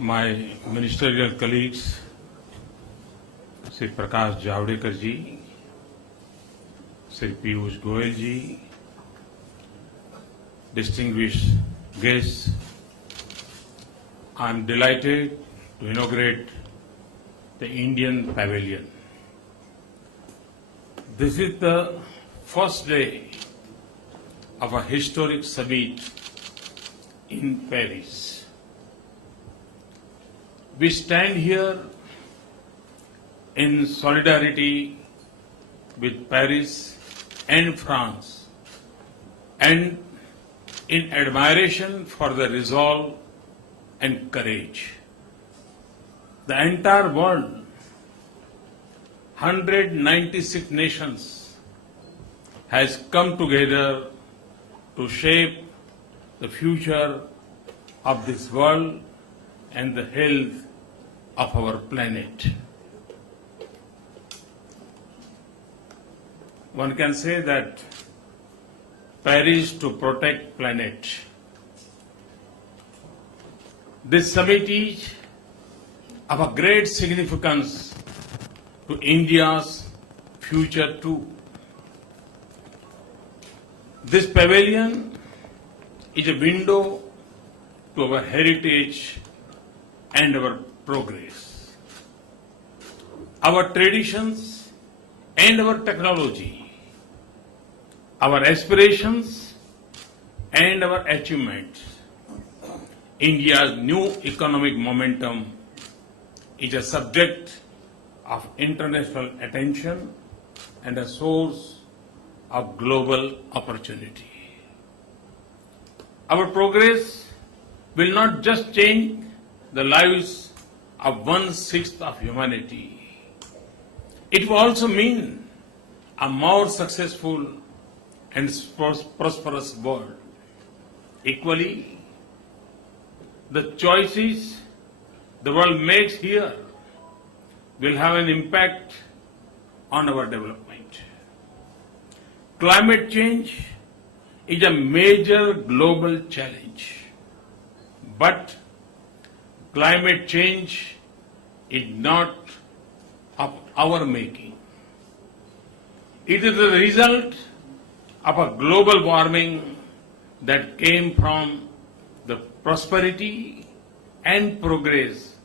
my ministerial colleagues, Sri Prakash Javadekar ji, Sri Piyush Goyal ji, distinguished guests, I am delighted to inaugurate the Indian Pavilion. This is the first day of a historic summit in Paris. We stand here in solidarity with Paris and France and in admiration for the resolve and courage. The entire world, 196 nations, has come together to shape the future of this world and the health of our planet. One can say that Paris to protect planet. This summit is of a great significance to India's future too. This pavilion is a window to our heritage and our progress, our traditions and our technology, our aspirations and our achievements. India's new economic momentum is a subject of international attention and a source of global opportunity. Our progress will not just change the lives of 1/6 of humanity. It will also mean a more successful and prosperous world. Equally, the choices the world makes here will have an impact on our development. Climate change is a major global challenge, but climate change is not of our making. It is the result of a global warming that came from the prosperity and progress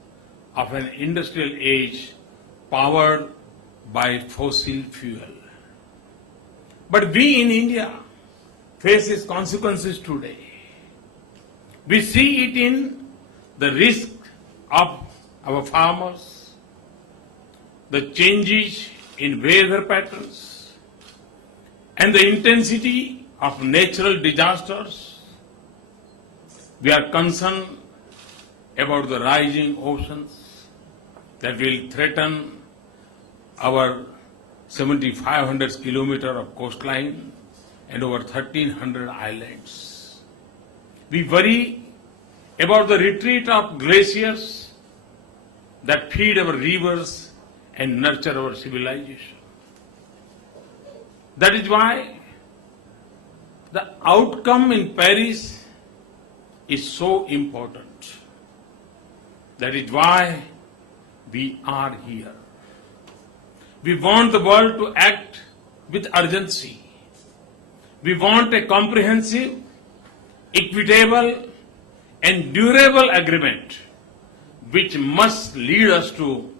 of an industrial age powered by fossil fuel. But we in India face its consequences today. We see it in the risk of our farmers, the changes in weather patterns, and the intensity of natural disasters. We are concerned about the rising oceans that will threaten our 7,500 kilometers of coastline and over 1,300 islands. We worry about the retreat of glaciers that feed our rivers and nurture our civilization. That is why the outcome in Paris is so important. That is why we are here. We want the world to act with urgency. We want a comprehensive, equitable, and durable agreement which must lead us to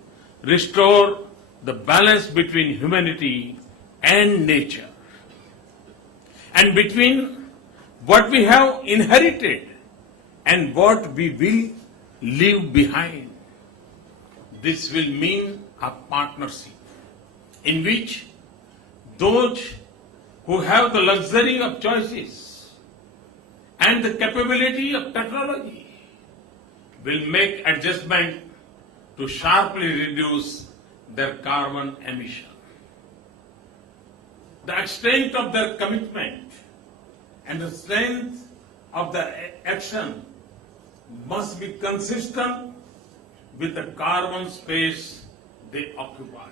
restore the balance between humanity and nature and between what we have inherited and what we will leave behind. This will mean a partnership in which those who have the luxury of choices and the capability of technology will make adjustment to sharply reduce their carbon emission. The extent of their commitment and the strength of their action must be consistent with the carbon space they occupy.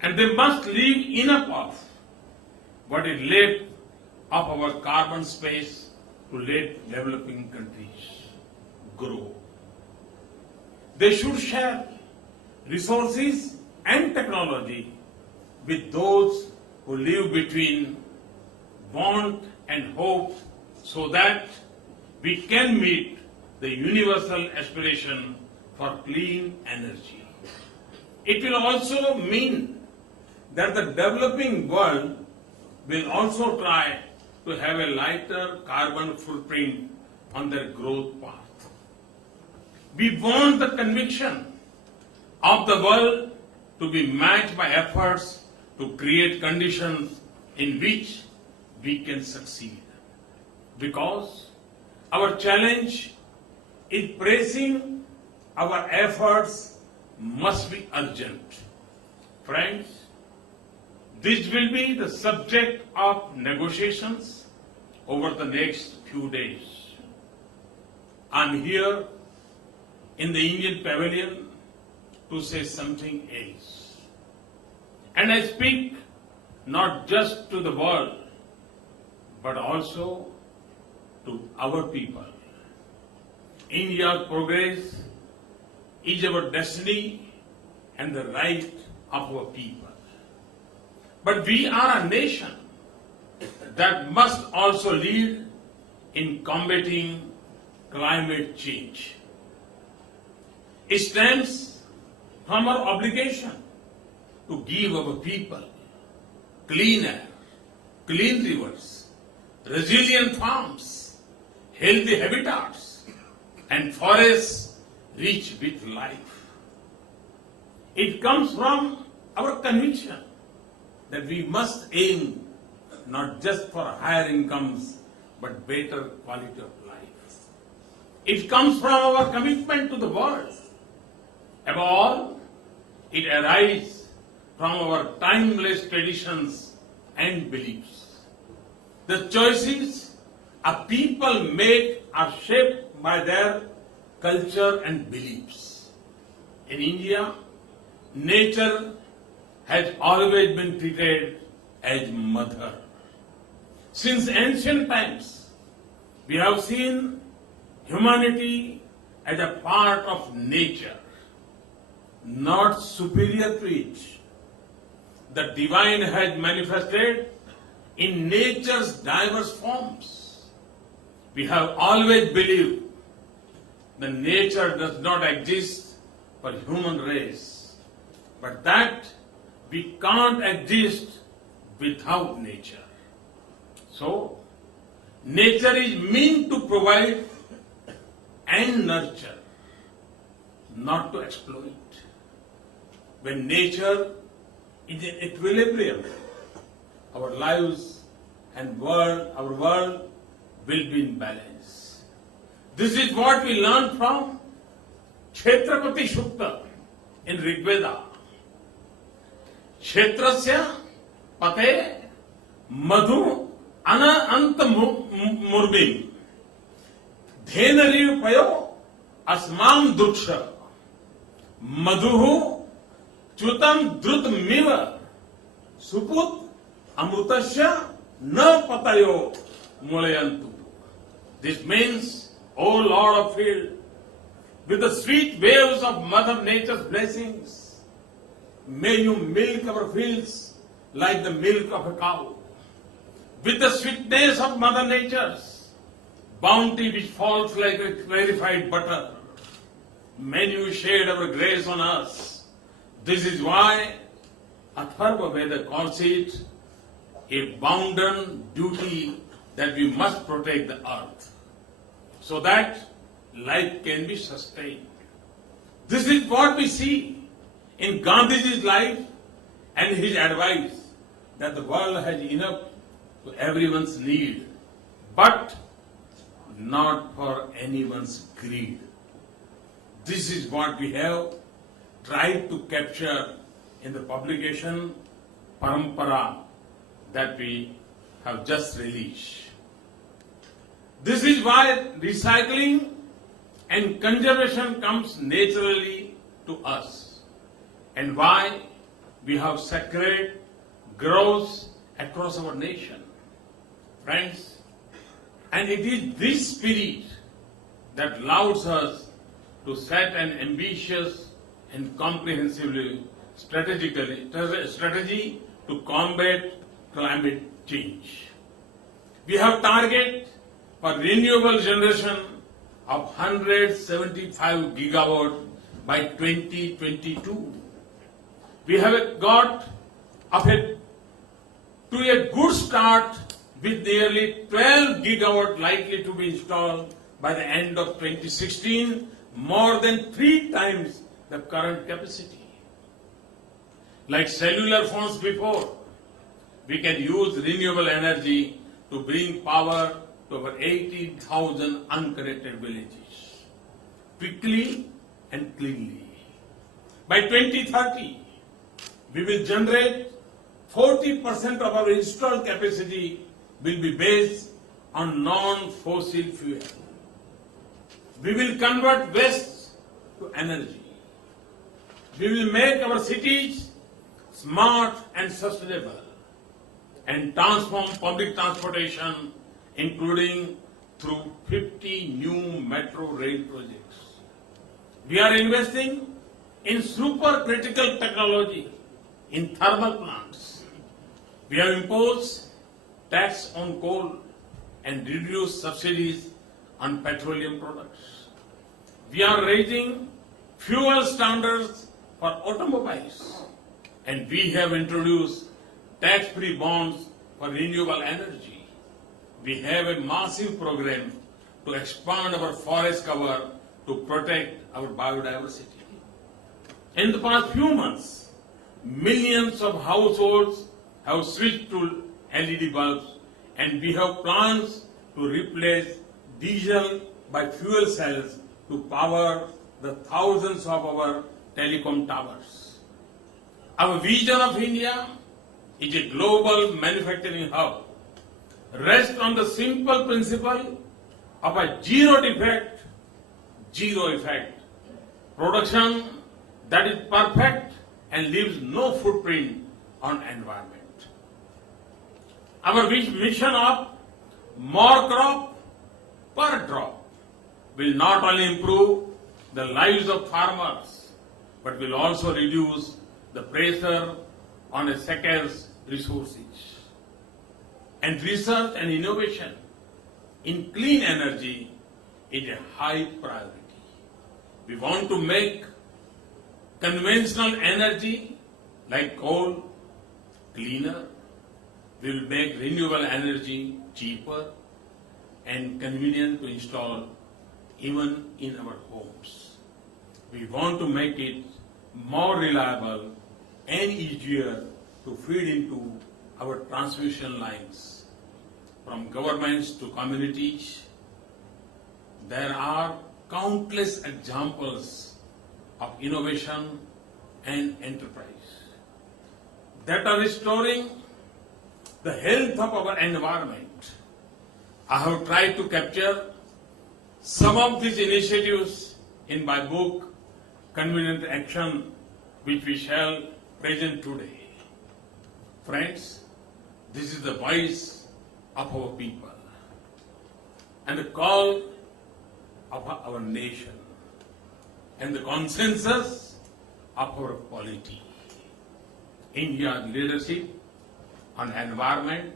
And they must leave enough of what is left of our carbon space to let developing countries grow. They should share resources and technology with those who live between want and hope so that we can meet the universal aspiration for clean energy. It will also mean that the developing world will also try to have a lighter carbon footprint on their growth path. We want the conviction of the world to be matched by efforts to create conditions in which we can succeed. Because our challenge is pressing, our efforts must be urgent. Friends, this will be the subject of negotiations over the next few days. I'm here in the Indian Pavilion to say something else. And I speak not just to the world, but also to our people. India's progress is our destiny and the right of our people. But we are a nation that must also lead in combating climate change. It stems from our obligation to give our people clean air, clean rivers, resilient farms, healthy habitats, and forests rich with life. It comes from our conviction that we must aim not just for higher incomes, but better quality of life. It comes from our commitment to the world. Above all, it arises from our timeless traditions and beliefs. The choices a people make are shaped by their culture and beliefs. In India, nature has always been treated as mother. Since ancient times, we have seen humanity as a part of nature, not superior to it. The divine has manifested in nature's diverse forms. We have always believed that nature does not exist for human race, but that we can't exist without nature. So, nature is meant to provide and nurture, not to exploit. When nature is in equilibrium, our lives and our world will be in balance. This is what we learn from Kshetrapati Sukta in Rigveda. Kshetrasya pate madhu ana anta murbim dhenari payo asmam duksha madhuhu chutam drutmiva suput amrutasya na patayo mulayantu. This means, O Lord of field, with the sweet waves of Mother Nature's blessings, may you milk our fields like the milk of a cow. With the sweetness of Mother Nature's bounty which falls like a clarified butter, may you shed our grace on us. This is why Atharva Veda calls it a bounden duty that we must protect the earth so that life can be sustained. This is what we see in Gandhiji's life and his advice that the world has enough to everyone's need, but not for anyone's greed. This is what we have tried to capture in the publication Parampara that we have just released. This is why recycling and conservation comes naturally to us, and why we have sacred groves across our nation. Friends, and it is this spirit that allows us to set an ambitious and comprehensive strategy to combat climate change. We have target for renewable generation of 175 gigawatt by 2022. We have got to a good start with nearly 12 gigawatt likely to be installed by the end of 2016, more than 3 times the current capacity. Like cellular phones before, we can use renewable energy to bring power to over 80,000 unconnected villages, quickly and cleanly. By 2030, we will generate 40% of our installed capacity will be based on non-fossil fuel. We will convert waste to energy. We will make our cities smart and sustainable and transform public transportation, including through 50 new metro rail projects. We are investing in supercritical technology in thermal plants. We have imposed tax on coal and reduced subsidies on petroleum products. We are raising fuel standards for automobiles, and we have introduced tax-free bonds for renewable energy. We have a massive program to expand our forest cover to protect our biodiversity. In the past few months, millions of households have switched to LED bulbs, and we have plans to replace diesel by fuel cells to power the thousands of our telecom towers. Our vision of India is a global manufacturing hub, rests on the simple principle of a zero defect, zero effect production that is perfect and leaves no footprint on environment. Our mission of more crop per drop will not only improve the lives of farmers, but will also reduce the pressure on a scarce resources. And research and innovation in clean energy is a high priority. We want to make conventional energy like coal cleaner. We will make renewable energy cheaper and convenient to install even in our homes. We want to make it more reliable and easier to feed into our transmission lines from governments to communities. There are countless examples of innovation and enterprise that are restoring the health of our environment. I have tried to capture some of these initiatives in my book, Convenient Action, which we shall present today. Friends, this is the voice of our people and the call of our nation and the consensus of our polity. India's leadership on environment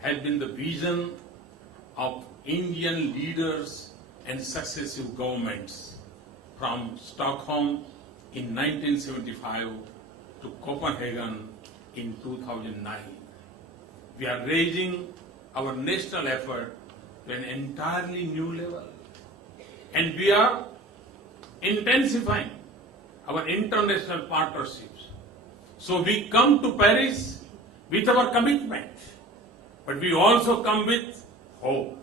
has been the vision of Indian leaders and successive governments from Stockholm in 1975 to Copenhagen in 2009. We are raising our national effort to an entirely new level, and we are intensifying our international partnerships. So we come to Paris with our commitment, but we also come with hope.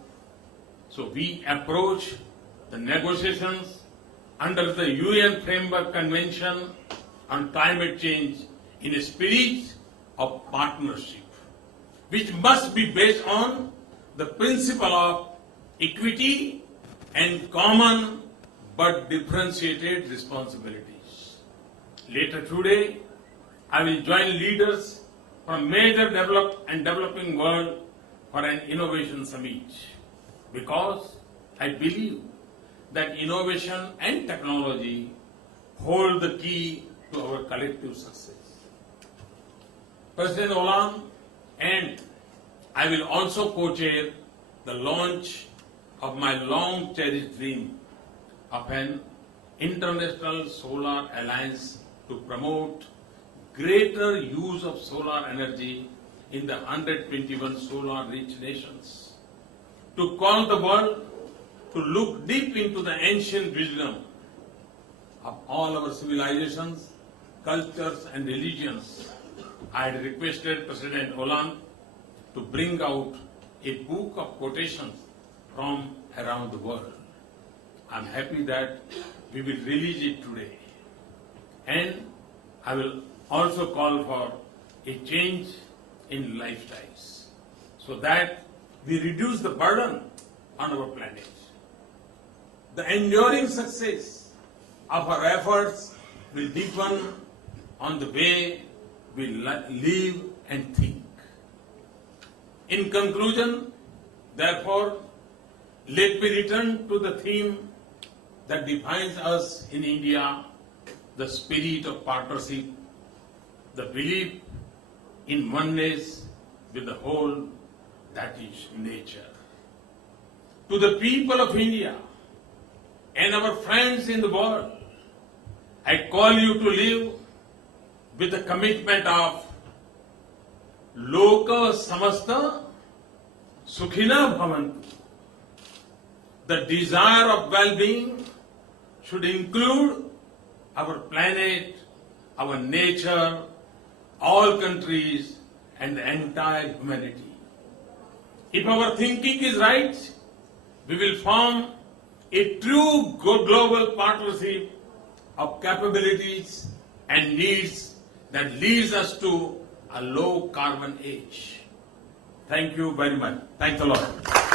So we approach the negotiations under the UN Framework Convention on Climate Change in a spirit of partnership, which must be based on the principle of equity and common but differentiated responsibilities. Later today, I will join leaders from major developed and developing world for an innovation summit, because I believe that innovation and technology hold the key to our collective success. President Hollande and I will also co-chair the launch of my long-cherished dream of an international solar alliance to promote greater use of solar energy in the 121 solar-rich nations, to call the world to look deep into the ancient wisdom of all our civilizations, cultures and religions. I had requested President Hollande to bring out a book of quotations from around the world. I am happy that we will release it today. And I will also call for a change in lifestyles so that we reduce the burden on our planet. The enduring success of our efforts will depend on the way we live and think. In conclusion, therefore, let me return to the theme that defines us in India, the spirit of partnership, the belief in oneness with the whole, that is nature. To the people of India and our friends in the world, I call you to live with the commitment of Loka Samasta Sukhina Bhavantu. The desire of well-being should include our planet, our nature, all countries, and the entire humanity. If our thinking is right, we will form a true global partnership of capabilities and needs that leads us to a low carbon age. Thank you very much. Thanks a lot.